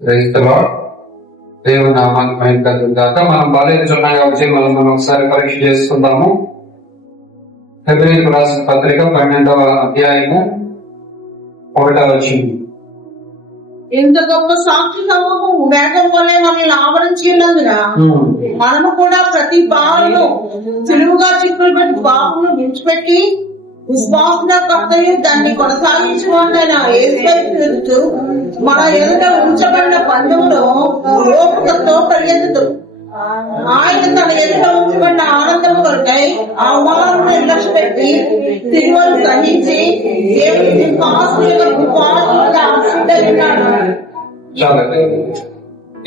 దేవుని నామానికి మహిమ కలుగును గాక. మనం బాధ్యతున్నాం కాబట్టి మనం ఒకసారి పరీక్ష చేసుకుందాము. హెబ్రీయులకు రాసిన పత్రిక 12వ అధ్యాయము 1వ వచనం. ఇంత గొప్ప సాక్షి సమూహం మేఘం వలె మనల్ని ఆవరించి ఉన్నందున మనము కూడా ప్రతి భావము సులువుగా చిక్కులు పెట్టి పాపమును విడిచిపెట్టి విశ్వాసన కర్తయు దాన్ని కొనసాగించుకోండిన ఏసు మన ఎదుట ఉంచబడిన పందెములో ఓపికతో పరిగెత్తుతూ ఆయన తన ఎదుట ఉంచబడిన ఆనందం కొరకై అవమానం నిర్లక్ష్య పెట్టి సిలువను సహించి దేవుని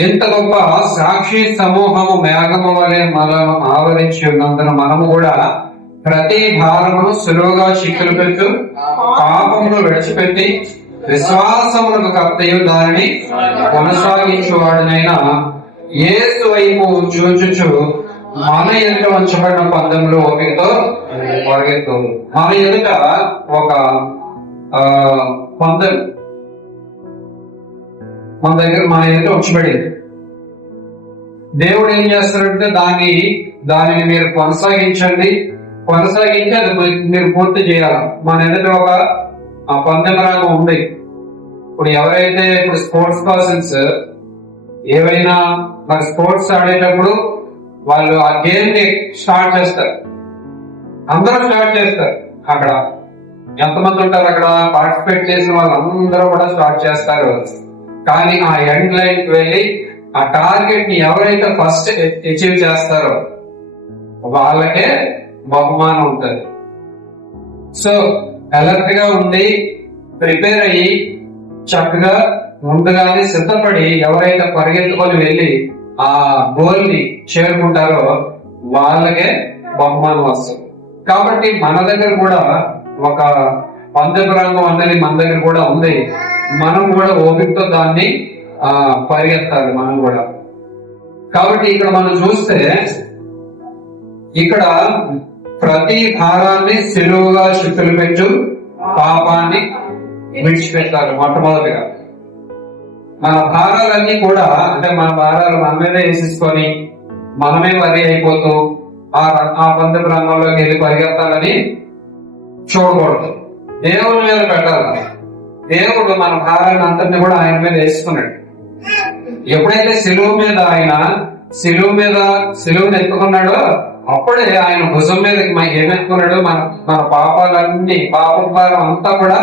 ఎంత గొప్ప సాక్షి సమూహము మేఘము వలె మనము ఆవరించి ఉన్నందున మనము కూడా ప్రతి భారమును సులువుగా చిక్కులు పెట్టు పాపమును విడిచిపెట్టి విశ్వాసములకు కర్తయు దానిని కొనసాగించువాడునైనా యేసు వైపు చూచుచు మన ఎదుట ఉంచబడిన పందెంలో ఓపికతో పరిగెత్తు. మన ఎదుట ఒక పందెం మన ఎదుట ఉంచబడింది. దేవుడు ఏం చేస్తాడంటే దానిని మీరు కొనసాగించి అది మీరు పూర్తి చేయాలి. మన ఎదుట ఒక పందెం రంగం ఉంది. ఇప్పుడు ఎవరైతే స్పోర్ట్స్ పర్సన్స్ ఏవైనా మరి స్పోర్ట్స్ ఆడేటప్పుడు వాళ్ళు ఆ గేమ్ ని స్టార్ట్ చేస్తారు. అందరూ స్టార్ట్ చేస్తారు. అక్కడ ఎంతమంది ఉంటారు అక్కడ పార్టిసిపేట్ చేసిన వాళ్ళందరూ కూడా స్టార్ట్ చేస్తారు. కానీ ఆ ఎండ్ లైన్ కి వెళ్ళి ఆ టార్గెట్ ని ఎవరైతే ఫస్ట్ అచీవ్ చేస్తారో వాళ్ళకే బహుమానం ఉంటుంది. సో అలర్ట్ గా ఉండి ప్రిపేర్ అయ్యి చక్కగా ముందుగానే సిద్ధపడి ఎవరైతే పరిగెత్తుకొని వెళ్ళి ఆ గోల్ ని చేరుకుంటారో వాళ్ళకే బహుమానం వస్తుంది. కాబట్టి మన దగ్గర కూడా ఒక పందెపు రంగం అనేది మన దగ్గర కూడా ఉంది. మనం కూడా ఓపికతో దాన్ని పరిగెత్తాలి మనం కూడా. కాబట్టి ఇక్కడ మనం చూస్తే ఇక్కడ ప్రతి భారాన్ని సులువుగా చిక్కులు పెట్టు పాపాన్ని విడిచిపెట్టాలి. మొట్టమొదటిగా మన భారాలన్నీ కూడా అంటే మన భారాలు మన మీదే వేసేసుకొని మనమే వరి అయిపోతూ ఆ పందెపు రంగంలోకి వెళ్ళి పరిగెత్తాలని చూడకూడదు. దేవుని మీద పెట్టాలి. దేవుడు మన భారాన్ని అంతటిని కూడా ఆయన మీద వేసుకున్నాడు. ఎప్పుడైతే సిలువుని ఎత్తుకున్నాడో అప్పుడే ఆయన భుజం మీద ఏమెత్తుకున్నాడు. మన పాపాలన్నీ పాప భారం అంతా కూడా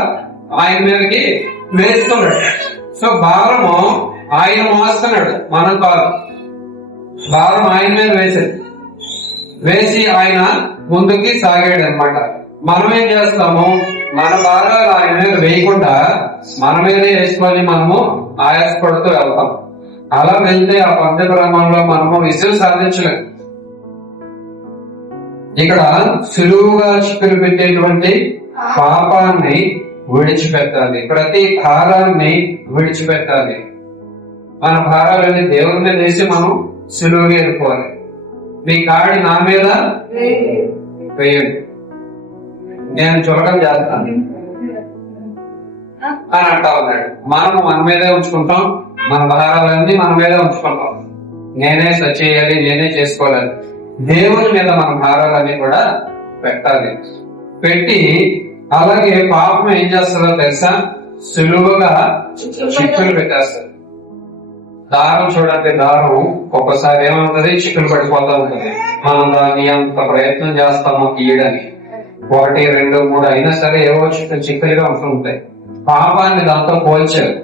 ఆయన మీదకి వేస్తున్నాడు. సో భారము ఆయన మోస్తున్నాడు, మనం కాదు. భారం ఆయన మీద వేసి ఆయన ముందుకి సాగాడు అనమాట. మనం ఏం చేస్తాము, మన భారాలు ఆయన మీద వేయకుండా మన మీదే వేసుకొని మనము ఆయాసపడుతూ వెళ్తాం. అలా వెళ్తే ఆ పందెపు రంగంలో మనము విజయం సాధించలేము. ఇక్కడ సులువుగా చిక్కులు పెట్టేటువంటి పాపాన్ని విడిచిపెట్టాలి. ప్రతి భారాన్ని విడిచిపెట్టాలి. మన భారాలని దేవుని మీద వేసి మనం సులువుగా వెళ్ళిపోవాలి. మీ కాడి నా మీద వేయండి, నేను చులకం చేస్తాను అని అంటా ఉన్నాడు. మనము మన మీదే ఉంచుకుంటాం, మన భారాలన్నీ మన మీదే ఉంచుకుంటాం. నేనే చేయాలి, నేనే చేసుకోవాలి. దేవుని మీద మన భారాలన్నీ కూడా పెట్టాలి. పెట్టి అలాగే పాపం ఏం చేస్తుందో తెలుసా, సులువుగా చిక్కులు పెట్టేస్తారు. దారం చూడండి, దారం ఒక్కసారి ఏమవుతుంది, చిక్కులు పడిపోతా ఉంటుంది. మనం దాన్ని ఎంత ప్రయత్నం చేస్తామో తీయడానికి 1, 2, 3 అయినా సరే ఏవో చిక్కులుగా ఉంటుంటాయి. పాపాన్ని దాంతో పోల్చారు.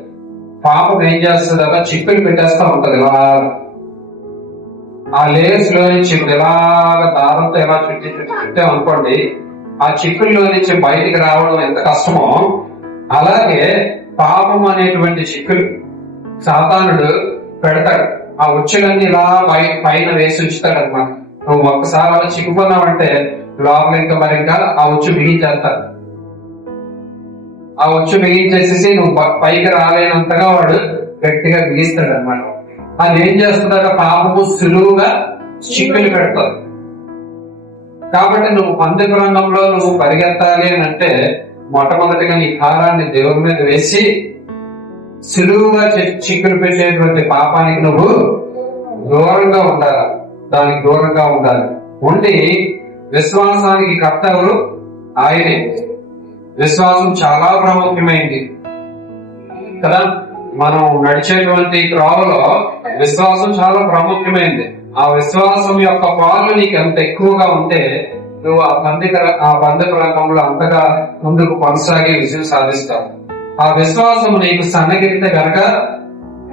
పాపం ఏం చేస్తుంది, అలా చిక్కులు పెట్టేస్తా ఉంటది. ఆ లేయర్స్ లో నుంచి ఇలాగ దారంతో ఎలా చుట్టామనుకోండి, ఆ చిక్కుల్లో నుంచి బయటికి రావడం ఎంత కష్టమో అలాగే పాపం అనేటువంటి చిక్కులు సాతానుడు పెడతాడు. ఆ ఉచ్చులన్నీ ఇలా పైన వేసి ఉంచుతాడు అనమాట. నువ్వు ఒక్కసారి అలా చిక్కుకున్నావంటే లోపల ఇంకా ఆ ఉచ్చు బిగించేస్తాడు. ఆ ఉచ్చు బిగించేసేసి నువ్వు పైకి రాలేనంతగా వాడు గట్టిగా బిగిస్తాడు అనమాట. అది ఏం చేస్తుందట, పాపము సులువుగా చిక్కులు పెడతాడు. కాబట్టి నువ్వు పందెపు రంగంలో నువ్వు పరిగెత్తాలి అని అంటే మొట్టమొదటిగా నీ భారాన్ని దేవుడి మీద వేసి సులువుగా చిక్కులు పెట్టేటువంటి పాపానికి నువ్వు దూరంగా ఉండాలి, దానికి దూరంగా ఉండాలి. ఉండి విశ్వాసానికి కర్త ఎవరు? ఆయనే. విశ్వాసం చాలా ప్రాముఖ్యమైంది కదా. మనం నడిచేటువంటి త్రోవలో విశ్వాసం చాలా ప్రాముఖ్యమైంది. ఆ విశ్వాసం యొక్క పాలు నీకు ఎంత ఎక్కువగా ఉంటే నువ్వు ఆ పందెపు రంగంలో అంతగా ముందుకు కొనసాగి విజయం సాధిస్తావు. ఆ విశ్వాసం నీకు సన్నగిరితే కనుక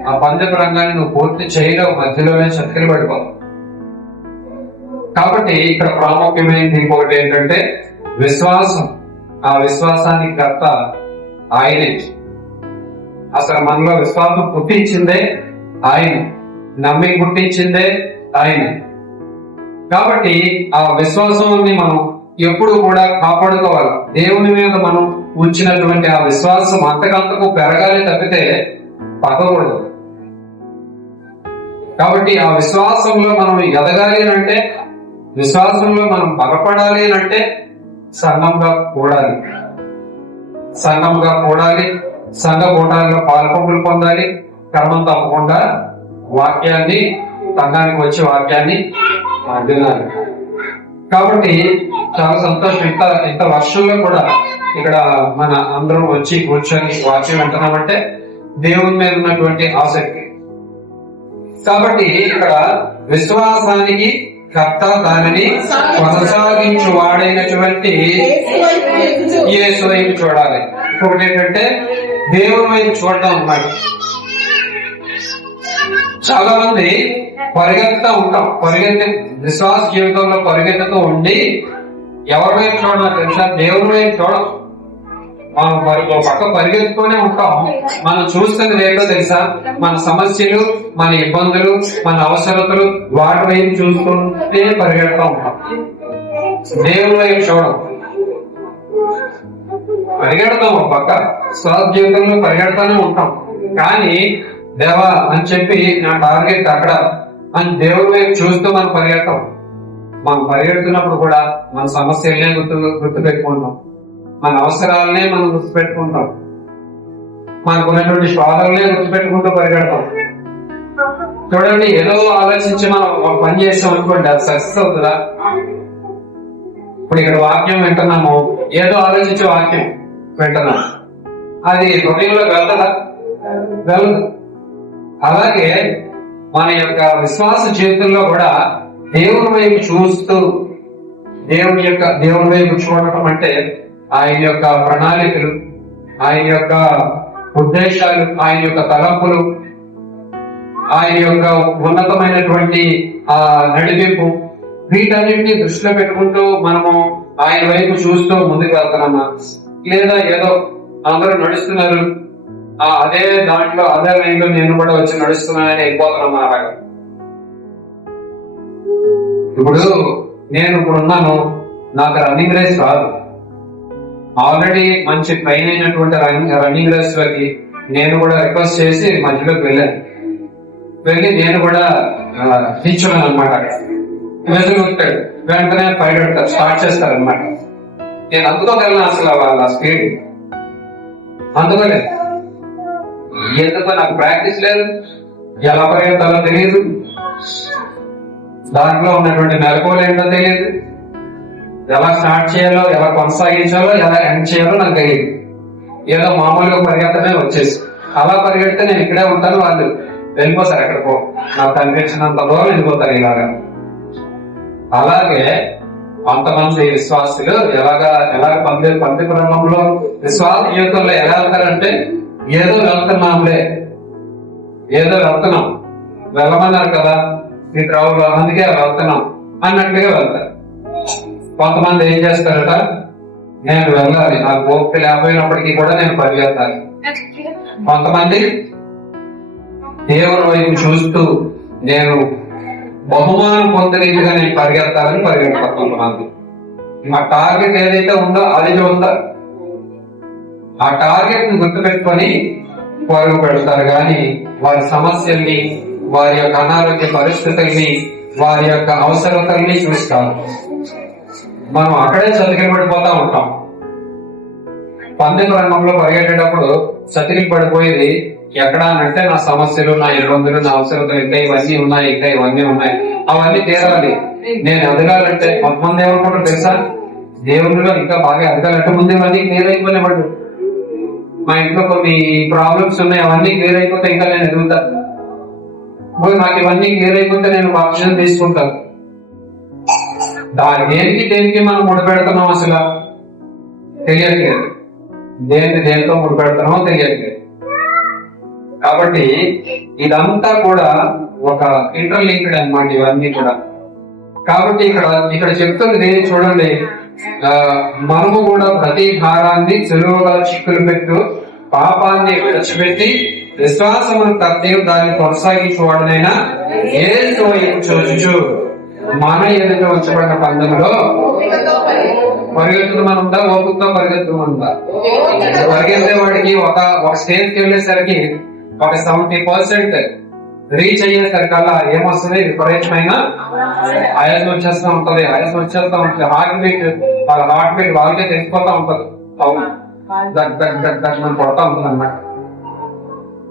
ఆ పందెపు రంగాన్ని నువ్వు పూర్తి చేయలేవు, మధ్యలోనే చక్కెర పడిపోవు. కాబట్టి ఇక్కడ ప్రాముఖ్యమైనది ఇంకొకటి ఏంటంటే విశ్వాసం. ఆ విశ్వాసానికి కర్త ఆయనే. అసలు మనలో విశ్వాసం పుట్టించిందే ఆయన, నమ్మి పుట్టించిందే ఆయన. కాబట్టి ఆ విశ్వాసాన్ని మనం ఎప్పుడు కూడా కాపాడుకోవాలి. దేవుని మీద మనం ఉంచినటువంటి ఆ విశ్వాసం అంతకంతకు పెరగాలి తప్పితే పగకూడదు. కాబట్టి ఆ విశ్వాసంలో మనం ఎదగాలి అంటే, విశ్వాసంలో మనం బలపడాలి అంటే సంఘంగా కూడాలి. సంఘ కూటాల్లో పాల్పొంపులు పొందాలి. క్రమం తప్పకుండా వాక్యాన్ని, సంఘానికి వచ్చి వాక్యాన్ని వినాలి. కాబట్టి చాలా సంతోషం. ఇంత వర్షంలో కూడా ఇక్కడ మన అందరం వచ్చి కూర్చొని వాక్యం వింటున్నామంటే దేవుని మీద ఉన్నటువంటి ఆసక్తి. కాబట్టి ఇక్కడ విశ్వాసానికి కర్త, దానిని కొనసాగించు వాడైనటువంటి యేసు వైపు చూడాలి. ఇంకొకటి ఏంటంటే దేవుని వైపు చూడడం అన్నమాట. చాలా మంది పరిగెత్తుతూ ఉంటాం, విశ్వాస జీవితంలో పరిగెత్తుతూ ఉండి ఎవరి వైపు చూడాలి తెలుసా? దేవుని వైపు చూడం. మనం పక్క పరిగెత్తుతూనే ఉంటాం. మనం చూస్తున్నది ఏంటో తెలుసా? మన సమస్యలు, మన ఇబ్బందులు, మన అవసరతలు, వాటి వైపు చూస్తుంటే పరిగెడుతూ ఉంటాం. దేవుని వైపు చూడం. పరిగెడతాం పక్క శ్వాస జీవితంలో పరిగెడతానే ఉంటాం. కానీ దేవా అని చెప్పి నా టార్గెట్ అక్కడ అని దేవుని వైపు చూస్తూ మనం పరిగెడతాం. మనం పరిగెడుతున్నప్పుడు కూడా మన సమస్యలనే గుర్తుపెట్టుకుంటాం, మన అవసరాలనే మనం గుర్తుపెట్టుకుంటాం, మనకున్నటువంటి శోధనలే గుర్తుపెట్టుకుంటూ పరిగెడతాం. చూడండి, ఏదో ఆలోచించి మనం పని చేసాం అనుకోండి, అది సక్సెస్ అవుతుందా? ఇప్పుడు ఇక్కడ వాక్యం వింటున్నాము, ఏదో ఆలోచించి వాక్యం వింటున్నాం, అది హృదయంలో వెళ్తుందా? వెళ్ళదు. అలాగే మన యొక్క విశ్వాస జీవితంలో కూడా దేవుని వైపు చూస్తూ, దేవుని వైపు చూడటం అంటే ఆయన యొక్క ప్రణాళికలు, ఆయన యొక్క ఉద్దేశాలు, ఆయన యొక్క తలంపులు, ఆయన యొక్క ఉన్నతమైనటువంటి ఆ నడిపింపు, వీటన్నింటినీ దృష్టిలో పెట్టుకుంటూ మనము ఆయన వైపు చూస్తూ ముందుకు వెళ్తున్నామా? లేదా ఏదో అందరూ నడుస్తున్నారు, అదే దాంట్లో అదే లైన్ లో నేను కూడా వచ్చి నడుస్తున్నానని వెళ్ళిపోతున్నామా? అలాగా ఇప్పుడు నేను ఉన్నాను, నాకు రన్నింగ్ రేస్ రాదు. ఆల్రెడీ మంచి ట్రైన్ అయినటువంటి రన్నింగ్ రేస్ లోకి నేను కూడా రిక్వెస్ట్ చేసి మధ్యలోకి వెళ్ళి నేను కూడా నిల్చున్నాను అనమాట. వెళ్తాడు, వెంటనే పరిగెడతారు, స్టార్ట్ చేస్తారు అనమాట. నేను అందుకోగలను అసలు వాళ్ళ స్పీడ్, అందుకోలేదు. ఎందుకో నాకు ప్రాక్టీస్ లేదు, ఎలా పరిగెత్తాలో తెలియదు, దాంట్లో ఉన్నటువంటి మెలకువలు ఏంటో తెలియదు, ఎలా స్టార్ట్ చేయాలో, ఎలా కొనసాగించాలో, ఎలా ఎండ్ చేయాలో నాకు తెలియదు. ఏదో మామూలుగా పరిగెత్తనే వచ్చేసి అలా పరిగెడితే నేను ఇక్కడే ఉంటాను, వాళ్ళు వెళ్ళిపోతారు ఎక్కడికో, నాకు కనిపించినంత దూరం వెళ్ళిపోతారు ఇలాగా. అలాగే కొంతమంది విశ్వాసులు ఎలా పందిపు రంగంలో విశ్వాస జీవితంలో ఎలా వెళ్తారంటే ఏదో వెళ్తున్నాం, వెళ్ళమన్నారు కదా ఈ త్రావులో, అందుకే వెళ్తున్నాం అన్నట్టుగా వెళ్తారు. కొంతమంది ఏం చేస్తారట, నేను వెళ్ళాలి, నాకు ఓపిక లేకపోయినప్పటికీ కూడా నేను పరిగెత్తాలి. కొంతమంది దేవుని వైపు చూస్తూ నేను బహుమానం పొందే రీతిగా నేను పరిగెత్తాలని పరిగెడతారు. కొంతమంది మా టార్గెట్ ఏదైతే ఉందో అది చూస్తారు, ఆ టార్గెట్ ని గుర్తుపెట్టుకొని పరుగు పెడతారు. కానీ వారి సమస్యల్ని, వారి యొక్క అనారోగ్య పరిస్థితుల్ని, వారి యొక్క అవసరతల్ని చూస్తారు. మనం అక్కడే చతికిల పడిపోతా ఉంటాం. పందెపు రంగంలో పరిగెట్టేటప్పుడు చతికిల పడిపోయేది ఎక్కడ అంటే నా సమస్యలు, నా ఇబ్బందులు, నా అవసరతలు ఇంకా ఇవన్నీ ఉన్నాయి, ఇంకా ఇవన్నీ ఉన్నాయి, అవన్నీ తీరాలి. నేను ఎదగాలంటే కొంతమంది ఏమనుకుంటారు తెలుసా, దేవునిలో ఇంకా బాగా ఎదగాలంటే ముందు ఇవన్నీ క్లియర్ అయిపోయినవాడు. మా ఇంట్లో కొన్ని ప్రాబ్లమ్స్ ఉన్నాయి, అవన్నీ క్లియర్ అయిపోతే ఇంకా నేను ఎదుగుతాను. నాకు ఇవన్నీ క్లియర్ అయిపోతే నేను బాప్టిజం తీసుకుంటాను. దేనికి మనం ముడిపెడుతున్నాం అసలు తెలియట్లేదు. దేనితో ముడిపెడుతున్నామో తెలియట్లేదు. కాబట్టి ఇదంతా కూడా ఒక ఇంటర్లింక్డ్ అన్నమాట ఇవన్నీ కూడా. కాబట్టి ఇక్కడ చెప్తుంది చూడండి, మనము కూడా ప్రతి భారాన్ని సులువుగా చిక్కులు పెట్టు పాపాన్ని విడిచిపెట్టి విశ్వాసమును కర్తయ్య దాన్ని కొనసాగించేవాడునైనా యేసు వైపు చూచుచు మన ఎదుట ఉంచబడిన పందెంలో పరిగెత్తుమందా, ఓపికతో పరిగెత్తుమందా. పరిగెత్తే వాడికి ఒక స్టేజ్కి వెళ్ళేసరికి ఒక 70% రీచ్ అయ్యేసరికల్లా ఏమొస్తుంది, విపరీతమైన ఆయాసం వచ్చేస్తూ ఉంటది. హార్ట్ బీట్ వాళ్ళకే తెలిసిపోతా ఉంటది, మనం కొడతా ఉంటుంది అన్నమాట.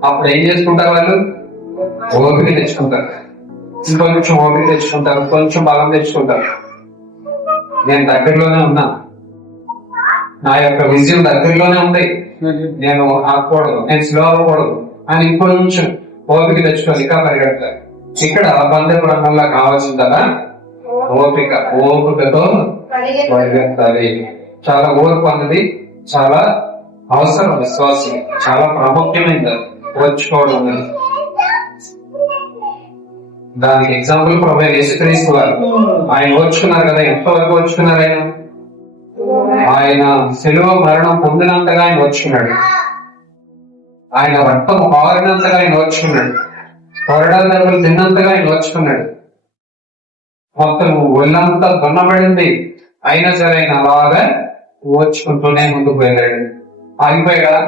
అప్పుడు ఏం చేసుకుంటారు వాళ్ళు, ఓపిక తెచ్చుకుంటారు, ఇంకొంచెం ఓపిక తెచ్చుకుంటారు, కొంచెం బలం తెచ్చుకుంటారు. నేను దగ్గరలోనే ఉన్నా, నా యొక్క విజయం దగ్గరలోనే ఉంది, నేను ఆగకూడదు, నేను స్లో అవ్వకూడదు అని ఇంకొంచెం ఓపిక తెచ్చుకోవాలి, ఇంకా పరిగెడతారు. ఇక్కడ పందెపు రంగంలో కావాల్సిందలా ఓపికతో పరిగెత్తాలి. చాలా ఓర్పు అన్నది చాలా అవసరం, విశ్వాసం చాలా ప్రాముఖ్యమైనది వచ్చుకోవడం అనేది. దానికి ఎగ్జాంపుల్ ప్రభు యేసుక్రీస్తు వారు. ఆయన ఓర్చుకున్నారు కదా, ఎంతవరకు ఓర్చుకున్నారు ఆయన శిలువ మరణం పొందినంతగా ఆయన ఓర్చుకున్నాడు, ఆయన రక్తం కారినంతగా ఆయన ఓర్చుకున్నాడు, కొరడాల దెబ్బలు తిన్నంతగా ఆయన ఓర్చుకున్నాడు. మొత్తం ఒళ్ళంతా దున్నబడింది, అయినా సరే ఆయన అలాగా ఓర్చుకుంటూనే ముందుకు వెళ్ళాడు. ఆగిపోయాడా,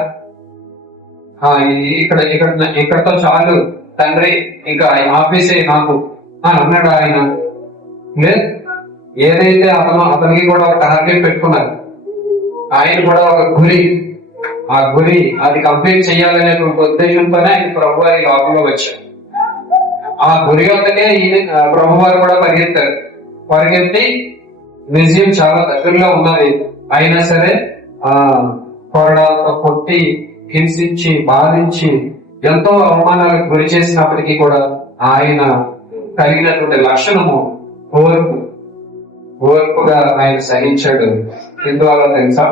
ఇక్కడతో చాలు తండ్రి, ఇంకా ఆపేసే నాకు అని అన్నాడు ఆయన. ఏదైతే అతనికి కూడా ఒక టార్గెట్ పెట్టుకున్నారు, ఆయన కూడా ఒక గురి, ఆ గురి అది కంప్లీట్ చేయాలనేటువంటి ఉద్దేశంతోనే ఆయన ప్రభు వారి లోకంలో వచ్చారు. ఆ గురి వద్దకే ప్రభు వారు కూడా పరిగెత్తి విజయం చాలా దగ్గరలో ఉన్నది. అయినా సరే కొరడాలతో కొట్టి, హింసించి, బాధించి, ఎంతో అవమానాలకు గురి చేసినప్పటికీ కూడా ఆయన కలిగినటువంటి లక్షణము ఓర్పుగా ఆయన సహించాడు. ఎందువల్ల తెలుసా,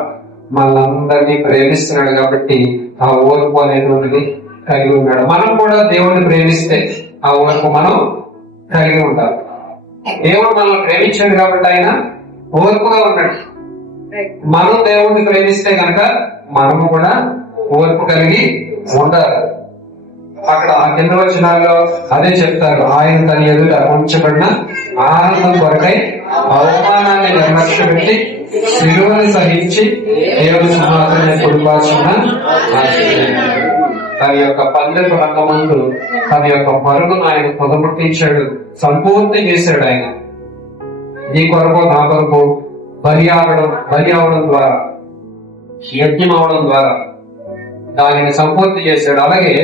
మనందరినీ ప్రేమిస్తున్నాడు కాబట్టి ఆ ఓర్పు అనేటువంటిది కలిగి ఉన్నాడు. మనం కూడా దేవుడిని ప్రేమిస్తే ఆ ఓర్పు మనం కలిగి ఉంటాం. దేవుడు మనల్ని ప్రేమించాడు కాబట్టి ఆయన ఓర్పుగా ఉన్నాడు. మనం దేవుడిని ప్రేమిస్తే కనుక మనము కూడా ఓర్పు కలిగి ఉండాలి. అక్కడ ఆ కింద వచనాల్లో అదే చెప్తారు, ఆయన తన ఎదుట ఉంచబడిన ఆనందం కొరకై అవమానాన్ని నిర్లక్ష్య పెట్టి శిలువను సహించి దేవుని సింహాసనాన్ని కుడిపార్చున తన యొక్క పందెపు రంగమందు తన యొక్క పరుగును ఆయన పొదముట్టించాడు, సంపూర్తి చేశాడు. ఆయన నీ కొరకు నా కొరకు బలి అవడం ద్వారా, యజ్ఞం అవడం ద్వారా దానిని సంపూర్తి చేశాడు. అలాగే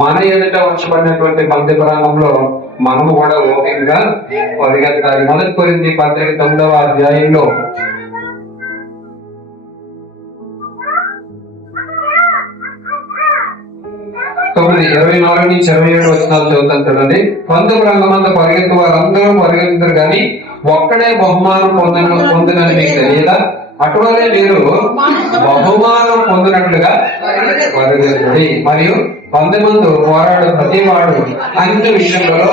మన ఎదుట ఉంచబడినటువంటి పందెపు రంగంలో మనము కూడా ఓపికగా పరిగెత్తాలి. 1 కొరింథీ పత్రిక 9వ అధ్యాయంలో 24 నుంచి 27 వచనాలు చదువుతాను చూడండి. పందెపు రంగమంతా పరిగెత్తు వారందరూ పరిగెత్తుతారు కానీ ఒక్కడే బహుమానం పొందినని మీకు తెలియదా? అటువలే మీరు బహుమానం పొందినట్లుగా పరిగెత్తుడి. మరియు పందెమందు పోరాడు ప్రతి వాడు అన్ని విషయంలో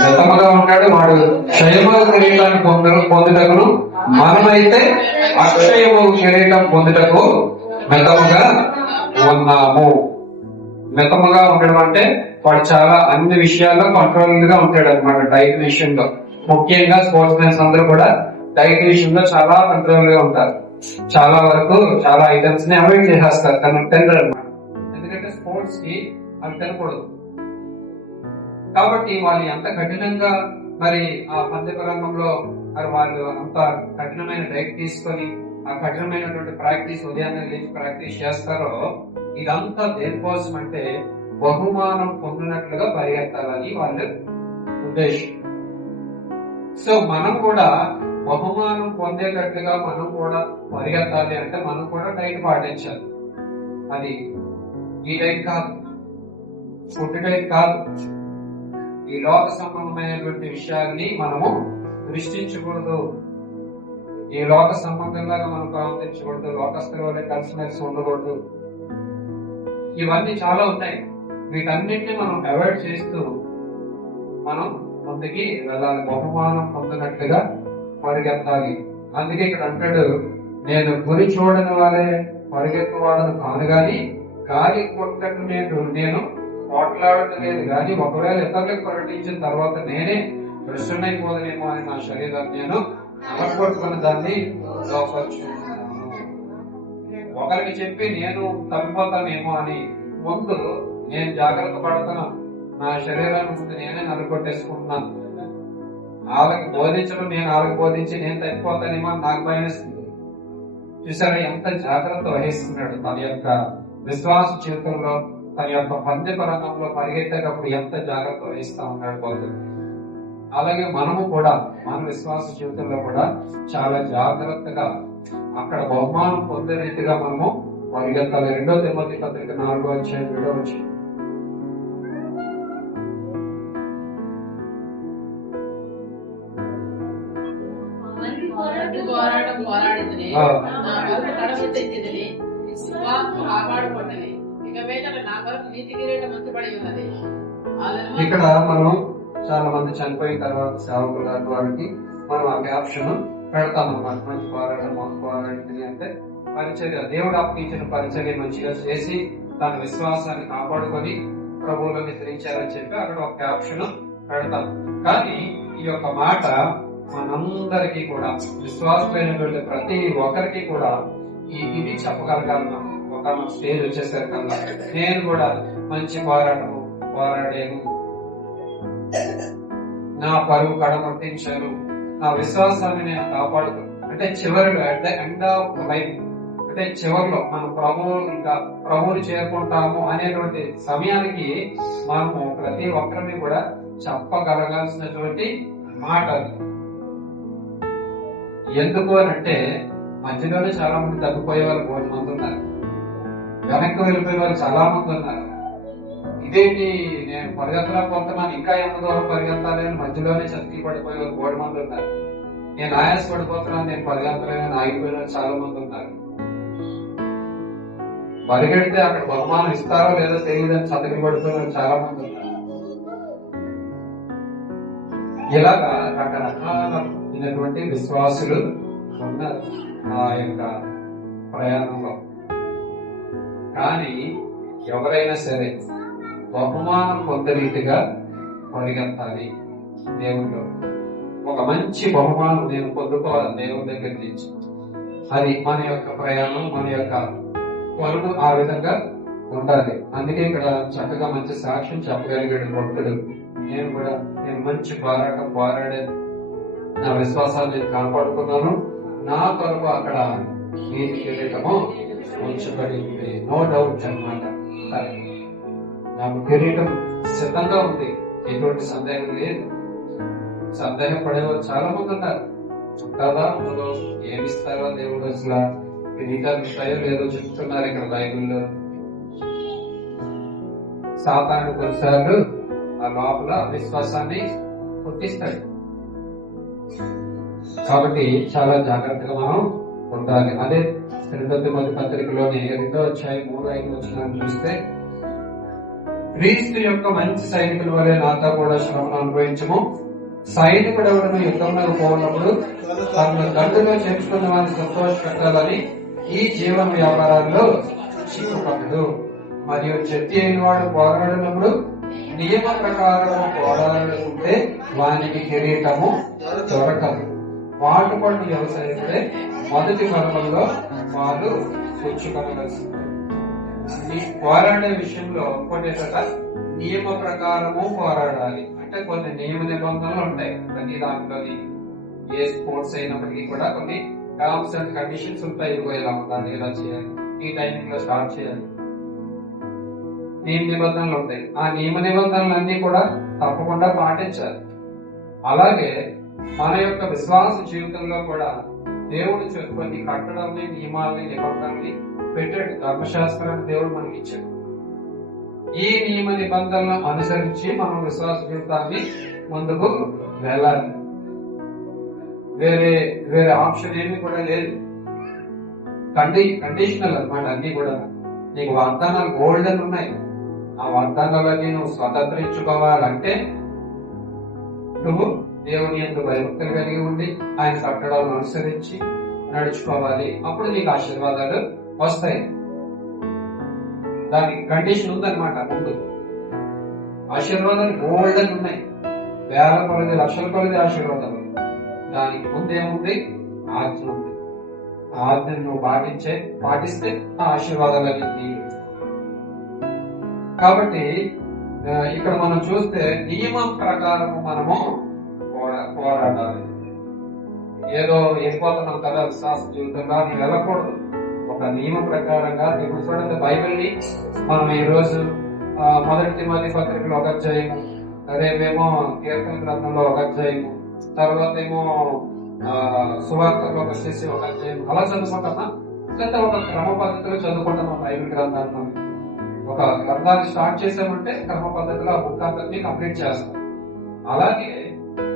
మితముగా ఉంటాడు. వాడు క్షయము కిరీటాన్ని పొందుటకును, మనమైతే అక్షయము కిరీటం పొందుటకు మితముగా ఉన్నాము. మితముగా ఉండడం అంటే వాడు చాలా అన్ని విషయాల్లో కంట్రోల్ గా ఉంటాడు అనమాట. డైట్ విషయంలో ముఖ్యంగా స్పోర్ట్స్ మెన్స్ అందరూ కూడా డైట్ విషయంలో చాలా కంట్రోల్ గా ఉంటారు. చాలా వరకు చాలా ఐటమ్స్ ని అవాయిడ్ చేసేస్తారు, తినరు అనమాట. ఎందుకంటే స్పోర్ట్స్ కి అవి తినకూడదు కాబట్టి వాళ్ళు ఎంత కఠినంగా మరి ఆ పందెపు రంగంలో మరి వాళ్ళు అంత కఠినమైన డైట్ తీసుకొని ఆ కఠినమైనటువంటి ప్రాక్టీస్ ఉదయాన్నే లేచి ప్రాక్టీస్ చేస్తారో ఇదంతా దేనికోసం అంటే బహుమానం పొందినట్లుగా పరిగెత్తాలని వాళ్ళ ఉద్దేశం. సో మనం కూడా బహుమానం పొందేటట్టుగా మనం కూడా పరిగెత్తాలి అంటే మనం కూడా డైట్ పాటించాలి. అది ఈ డైట్ కాదు, ఫుడ్ డైట్ కాదు. ఈ లోక సంబంధమైనటువంటి విషయాల్ని మనము దృష్టించకూడదు. ఈ లోక సంబంధంలాగా మనం ప్రవర్తించకూడదు. లోకస్తుల వల్ల కలిసిమెలిసి ఉండకూడదు. ఇవన్నీ చాలా ఉన్నాయి. వీటన్నిటిని మనం అవాయిడ్ చేస్తూ మనం ముందుకి వెళ్ళాలి, బహుమానం పొందినట్లుగా పరిగెత్తాలి. అందుకే ఇక్కడ అంటాడు, నేను గురి చూడని వారే పరిగెత్తువాడను కాను గాని గాలి కొట్టను నేను పోట్లాడలేదు గాని ఒకవేళ ఇతరులకు ప్రకటించిన తర్వాత నేనే భ్రష్టునైపోదనేమో అని నా శరీరాన్ని నేను నలగొట్టుకుని దాన్ని లోపరుచుకున్నాను. ఒకరికి చెప్పి నేను తప్పిపోతానేమో అని ముందు నేను జాగ్రత్త పడతాను. నా శరీరాన్ని ముందు నేనే నలగొట్టేసుకుంటున్నాను. వాళ్ళకి బోధించడం, నేను వాళ్ళకి బోధించి నేను తప్పిపోతానేమో అని నాకు భయమేస్తుంది. చూసారా ఎంత జాగ్రత్త వహిస్తున్నాడు తన యొక్క విశ్వాస జీవితంలో, తన యొక్క పందెపు రంగంలో పరిగెత్తేటప్పుడు ఎంత జాగ్రత్త వహిస్తా ఉన్నాడు బోధుడు. అలాగే మనము కూడా మన విశ్వాస జీవితంలో కూడా చాలా జాగ్రత్తగా అక్కడ బహుమానం పొందే రీతిగా మనము పరిగెత్తాలి. 2 తిమోతి పత్రిక 4:7 ఇక్కడ మనం చాలా మంది చనిపోయిన తర్వాత సేవకులు వారికి మనం ఆ క్యాప్షన్ పెడతాం అన్నమాట. మంచి పోరాడింది అంటే పరిచర్య, దేవుడు అప్పగించిన పరిచర్య మంచిగా చేసి తన విశ్వాసాన్ని కాపాడుకొని ప్రభువులో నిద్రించారని చెప్పి అక్కడ ఒక క్యాప్షన్ పెడతాం. కానీ ఈ యొక్క మాట మనందరికీ కూడా, విశ్వాసమైనటువంటి ప్రతి ఒక్కరికి కూడా ఇది చెప్పగలగాలి. ఒక స్టేజ్ వచ్చేసరికల్లా నేను కూడా మంచి పోరాడాను, నా పరువు కడమర్తించాను, నా విశ్వాసాన్ని నేను కాపాడుతాను అంటే చివరిలో at the end of life, అంటే చివరిలో మనం ప్రభువుని చేరుకుంటాము అనేటువంటి సమయానికి మనము ప్రతి ఒక్కరిని కూడా చెప్పగలగాల్సినటువంటి మాట అది. ఎందుకు అని అంటే మధ్యలోనే చాలా మంది తగ్గిపోయే వాళ్ళు 3 మంది ఉన్నారు, వెనక్కి వెళ్ళిపోయే వాళ్ళు చాలా మంది ఉన్నారు. ఇదేంటి నేను పరిగెత్తలేకపోతున్నాను, ఇంకా ఎంత దూరం పరిగెత్తాలి అని మధ్యలోనే చతికి పడిపోయే వాళ్ళు 3 మంది ఉన్నారు. నేను ఆయాస పడిపోతున్నాను, నేను పరిగెత్తలేని ఆగిపోయిన చాలా మంది ఉన్నారు. పరిగెడితే అక్కడ బహుమానం ఇస్తారో లేదో తెలియదని చతికి పడిపోయిన చాలా మంది ఉన్నారు. ఇలాగా రకరకాలైనటువంటి విశ్వాసులు ఉన్నారు ఆ యొక్క ప్రయాణంలో. కానీ ఎవరైనా సరే బహుమానం పొందే రీతిగా పరిగెత్తాలి. దేవుడిలో ఒక మంచి బహుమానం నేను పొందుకోవాలి దేవుడి దగ్గర నుంచి. అది మన యొక్క ప్రయాణం, మన యొక్క పరుగు ఆ విధంగా ఉండాలి. అందుకే ఇక్కడ చక్కగా మంచి సాక్ష్యం చెప్పగలిగాడు భక్తుడు. నేను మంచి పోరాడాను, నా విశ్వాసాన్ని నేను కాపాడుకున్నాను, నా కొరకు అక్కడ నీతి కిరీటము ఉంచబడింది. నో డౌట్ అన్నమాట. నాకు కిరీటం సిద్ధంగా ఉంది, ఎటువంటి సందేహం లేదు. సందేహపడేవారు చాలా మంది ఉన్నారు. కదా అందులో ఏమిస్తారో దేవుడు, అసలు కిరీటాలు ఇస్తాయో లేదో చెప్తున్నారు ఇక్కడ బైబిల్లో. సాతాను కొన్నిసార్లు ఆ లోపల విశ్వాసాన్ని పుట్టిస్తాడు. కాబట్టి చాలా జాగ్రత్తగా మనం ఉండాలి. అదే 2 తిమోతి పత్రికలోని 2:3-5 చూస్తే, క్రీస్తు యొక్క మంచి సైనికుల వలె నాతో కూడా శ్రమను అనుభవించము. సైనికుడు ఎవడను యుద్ధంలో పోయినప్పుడు తన గంటలో చేర్చుకున్న వారిని సంతోష పెట్టాలని ఈ జీవన వ్యాపారాల్లో చిక్కుపడదు. మరియు శక్తి అయిన వాడు పోరాడినప్పుడు నియమ ప్రకారం పోరాడుకుంటే వానికి కిరీటము దొరకదు. వాటుపడిన వ్యవసాయకుడే మొదటి పర్వంలో వారు పుచ్చుకొనవలసింది. పోరాడే విషయంలో కొన్ని నియమ ప్రకారము పోరాడాలి. అంటే కొన్ని నియమ నిబంధనలు ఉంటాయి ప్రతి దాంట్లోని. ఏ స్పోర్ట్స్ అయినప్పటికీ కూడా కొన్ని టర్మ్స్ అండ్ కండిషన్స్ ఉంటాయి. ఇలా ఉండాలి, ఇలా చేయాలి, ఈ టైమింగ్ లో స్టార్ట్ చేయాలి, నియమ నిబంధనలు ఉంటాయి. ఆ నియమ నిబంధనలన్నీ కూడా తప్పకుండా పాటించాలి. అలాగే మన యొక్క విశ్వాస జీవితంలో కూడా దేవుడు కొన్ని కట్టడాల్ని, నియమాల్ని, నిబంధనల్ని పెట్టాడు. ధర్మశాస్త్రాన్ని దేవుడు మనకి ఇచ్చాడు. ఈ నియమ నిబంధనలను అనుసరించి మనం విశ్వాస జీవితాన్ని ముందుకు వెళ్ళాలి. వేరే వేరే ఆప్షన్ ఏమి కూడా లేదు. కండిషనల్ అన్నమాట. అన్ని కూడా నీకు వాగ్దానాలు గోల్డెన్ ఉన్నాయి. ఆ వాగ్దానాలకి నువ్వు స్వతంత్రించుకోవాలంటే నువ్వు దేవుని యందు భయభక్తులు కలిగి ఉండి ఆయన కట్టడాలను అనుసరించి నడుచుకోవాలి. అప్పుడు నీకు ఆశీర్వాదాలు వస్తాయి. దానికి కండిషన్ ఉందన్నమాట. ముందు ఆశీర్వాదాలు గోల్డెన్ ఉన్నాయి. వేల కొలది, లక్షల కొలది ఆశీర్వాదాలు. దానికి ముందేముంది? ఆజ్ఞ ఉంది. ఆజ్ఞను నువ్వు పాటిస్తే ఆ ఆశీర్వాదాలు అనేది. కాబట్టి ఇక్కడ మనం చూస్తే నియమం ప్రకారం మనము పోరాడాలి. ఏదో వెళ్ళిపోతున్నాం కదా విశ్వాస జీవితంగా, నీవు వెళ్ళకూడదు. ఒక నియమ ప్రకారంగా ఇప్పుడు చూడండి, బైబిల్ని మనం ఈ రోజు 1 తిమోతి పత్రికలో ఒక అధ్యాయము, రేపేమో కీర్తన గ్రంథంలో ఒక అధ్యాయము, తర్వాత ఏమో సువార్తలో వచ్చేసి ఒక అధ్యాయం అలా చదువుకుంటామా? లేదా ఒక క్రమ పద్ధతిలో చదువుకుంటామా బైబిల్ గ్రంథాన్ని? ఒక గ్రంథాన్ని స్టార్ట్ చేసామంటే క్రమ పద్ధతిలో ఆ బుక్ అంతటిని కంప్లీట్ చేస్తాం. అలాగే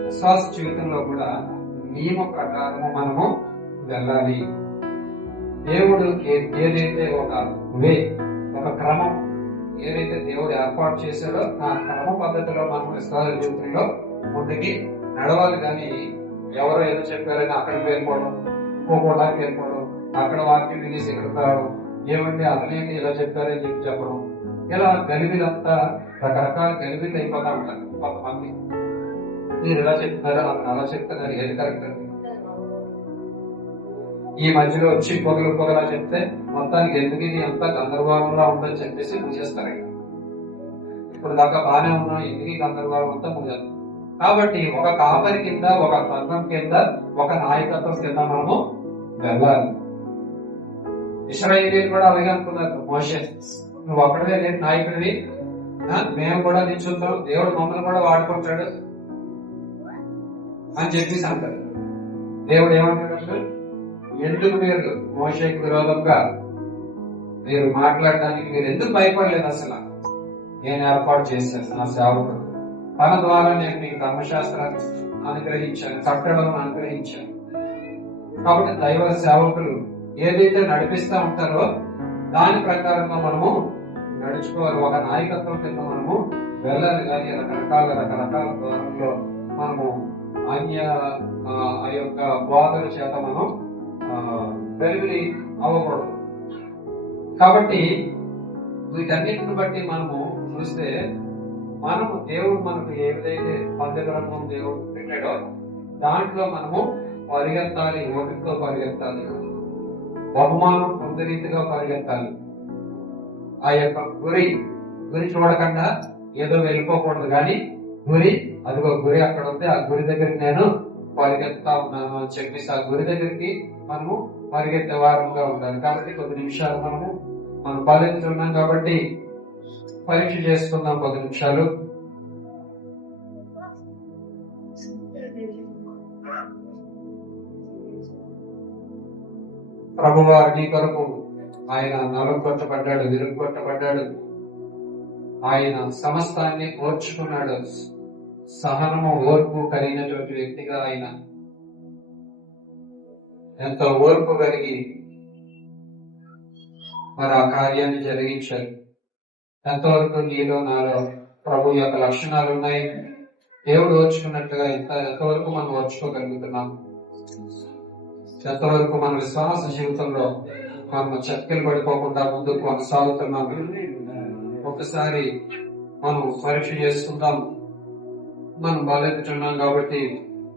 విశ్వాస జీవితంలో కూడా నియమ ప్రకారము మనము వెళ్ళాలి. దేవుడు ఏదైతే ఒక క్రమం ఏదైతే దేవుడు ఏర్పాటు చేశాడో ఆ క్రమ పద్ధతిలో మనం విశ్వాస జీవితంలో ముందుకి నడవాలి. కానీ ఎవరో ఏదో చెప్పారని అక్కడికి వెళ్ళిపోవడం, పోవడానికి వెళ్ళిపోవడం, అక్కడ వాక్యం వినేసి ఇక్కడికి రావడం, ఏమంటే అతనేంటి ఇలా చెప్పారని చెప్పడం, ఇలా గలిబిలంతా రకరకాల గలిబిలు అయిపోతా ఉంటారు కొంతమంది. మీరు ఇలా చెప్తున్నారు, అతను అలా చెప్తున్నారు, ఏది కరెక్ట్ అని ఈ మధ్యలో వచ్చి పొగలా చెప్తే మొత్తానికి ఎందుకు ఇది ఎంత గందరగోళంలో ఉందని చెప్పేసి ముగిస్తారు. ఇప్పుడు దాకా బాగానే ఉన్నాం, ఎందుకు గందరగోళం అంతా ముగియాలి. కాబట్టి ఒక కాపరి కింద, ఒక సంఘం కింద, ఒక నాయకత్వం కింద మనము వెళ్ళాలి. ఇశ్రాయేలీయులు కూడా అలాగే అనుకున్నారు. మోషే, నువ్వు ఒక్కడే లేదు నాయకుడివి, మేము కూడా నిల్చుంటాం, దేవుడు మమ్మల్ని కూడా వాడుకుంటాడు అని చెప్పేసి అంటారు. దేవుడు ఏమంటాడు? ఎందుకు మీరు మోషేకి విరోధంగా మీరు మాట్లాడడానికి మీరు ఎందుకు భయపడలేదు? అసలు నేను ఏర్పాటు చేశాను నా సేవకుడు, తన ద్వారా నేను మీకు ధర్మశాస్త్రాన్ని అనుగ్రహించాను, కట్టడలను అనుగ్రహించాను. కాబట్టి దైవ సేవకులు ఏదైతే నడిపిస్తా ఉంటారో దాని ప్రకారంగా మనము నడుచుకోవాలి. ఒక నాయకత్వం కింద మనము వెళ్ళాలి. కానీ రకరకాల ద్వారంలో మనము ఆ యొక్క బోధన చేత మనం వెలుగుని అవ్వకూడదు. కాబట్టి వీటన్నిటిని బట్టి మనము చూస్తే మనము దేవుడు మనకు ఏదైతే పద్ధతులను దేవుడు పెట్టాడో దాంట్లో మనము పరిగెత్తాలి, ఓపికతో పరిగెత్తాలి, బహుమానం పొందే రీతిగా పరిగెత్తాలి. ఆ యొక్క గురి చూడకుండా ఏదో వెళ్ళిపోకూడదు. కానీ అదిగో గురి అక్కడ ఉంది, ఆ గురి దగ్గరికి నేను పరిగెత్తా ఉన్నాను అని చెప్పేసి ఆ గురి దగ్గరికి మనము పరిగెత్తే వారంగా ఉండాలి. కాబట్టి కొద్ది నిమిషాలు మనం పాలించున్నాం కాబట్టి పరీక్ష చేసుకుందాం. 10 నిమిషాలు ప్రభువారి కొరకు ఆయన నలుగొట్టబడ్డాడు, విరుగొట్టబడ్డాడు. ఆయన సమస్తాన్ని ఓర్చుకున్నాడు. సహనము, ఓర్పు కలిగినటువంటి వ్యక్తిగా ఆయన ఎంతో ఓర్పు కలిగి మరి ఆ కార్యాన్ని జరిగించారు. ఎంతవరకు నీలో నాలో ప్రభు యొక్క లక్షణాలు ఉన్నాయి. దేవుడు ఓర్చుకున్నట్టుగా ఎంతవరకు మనం ఓర్చుకోగలుగుతున్నాం? ఎంతవరకు మన విశ్వాస జీవితంలో మనం చక్కెలు పడిపోకుండా ముందుకు కొనసాగుతున్నాం? ఒకసారి మనం పరీక్ష చేసుకుందాం. మనం బాధ్యతున్నాం కాబట్టి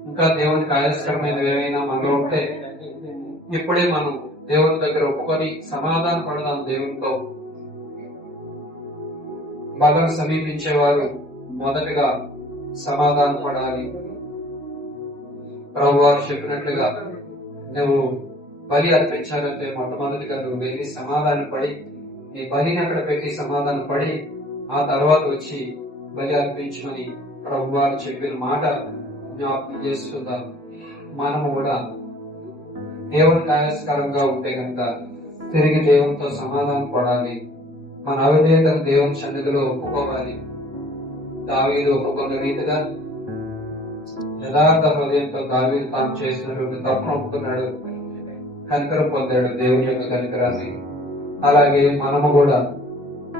ఇంకా దేవునికి ఆయాస్కరమైనవి ఏమైనా మనలో ఉంటే ఇప్పుడే మనం దేవుని దగ్గర ఒప్పుకొని సమాధాన పడదాం దేవునితో. బలం సమీపించేవారు మొదటగా సమాధాన పడాలి. ప్రభు వారు చెప్పినట్లుగా నువ్వు బలి అర్పించాలంటే మొట్టమొదటిగా నువ్వు వెళ్ళి సమాధాన పడి నీ బలిని అక్కడ పెట్టి సమాధాన పడి ఆ తర్వాత వచ్చి బలి అర్పించమని ప్రభు వారు చెప్పిన మాట జ్ఞాపకం చేసుకుందాం. మనము కూడా దేవునికి ఆయస్కరంగా ఉంటే కనుక తిరిగి దేవునితో సమాధానం పడాలి. మన అవిధేయతను దేవుని సన్నిధిలో ఒప్పుకోవాలి. దావీదు ఒప్పుకున్న రీతిగా యథార్థ హృదయంతో దావీదు తాను చేసినటువంటి తప్పును ఒప్పుకున్నాడు, కనికరం పొందాడు, దేవుని యొక్క కనికరాన్ని. అలాగే మనము కూడా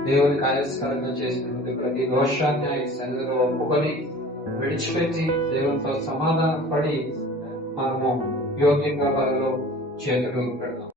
దేవునికి ఆయస్కరంగా చేసినటువంటి ప్రతి దోషాన్ని ఆయన సన్నిధిలో ఒప్పుకొని విడిచిపెట్టి దేవునితో సమాధానం పడి మనము యోగ్యంగా బలలో చేతులు పెడదాం.